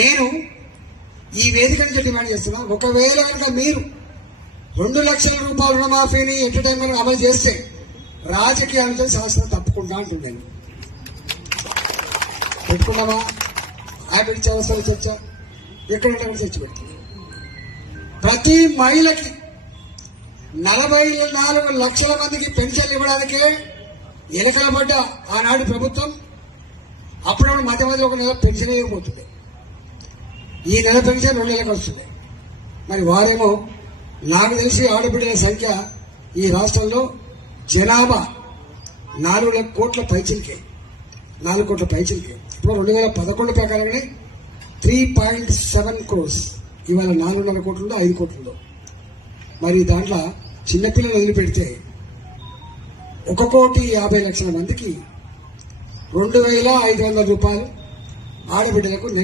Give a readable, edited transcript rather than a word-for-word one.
నేను ఈ వేదిక నుంచి డిమాండ్ చేస్తున్నా, ఒకవేళ కనుక మీరు 2 లక్షల రూపాయల రుణమాఫీని ఎంటర్టైన్మెంట్ అమలు చేస్తే రాజకీయాలతో శాస్త్రం తప్పుకుంటా అంటున్నాను. పెట్టుకున్నామా? హ్యాబిట్ వ్యవస్థల చర్చ ఎక్కడంటే చర్చ పెడుతుంది. ప్రతి మహిళకి 44 లక్షల మందికి పెన్షన్ ఇవ్వడానికే ఎలకలబడ్డ ఆనాడు ప్రభుత్వం అప్పుడప్పుడు మధ్య మధ్య ఒక నెల పెన్షన్ ఇవ్వబోతుంది. ఈ నెల పెన్షన్ 2 నెలలకు వస్తుంది. మరి వారేమో నాకు తెలిసి ఆడబిడ్డల సంఖ్య ఈ రాష్ట్రంలో జనాభా 4 కోట్ల పైచిల్కే, 4 కోట్ల పైచిల్కే. ఇప్పుడు 2011 ప్రకారంగానే 3.7 crores, ఇవాళ 4.5 కోట్లుందో 5 కోట్లుందో. మరి దాంట్లో చిన్నపిల్లలు వదిలిపెడితే 1,50,00,000 మందికి 2,500 రూపాయలు ఆడబిడ్డలకు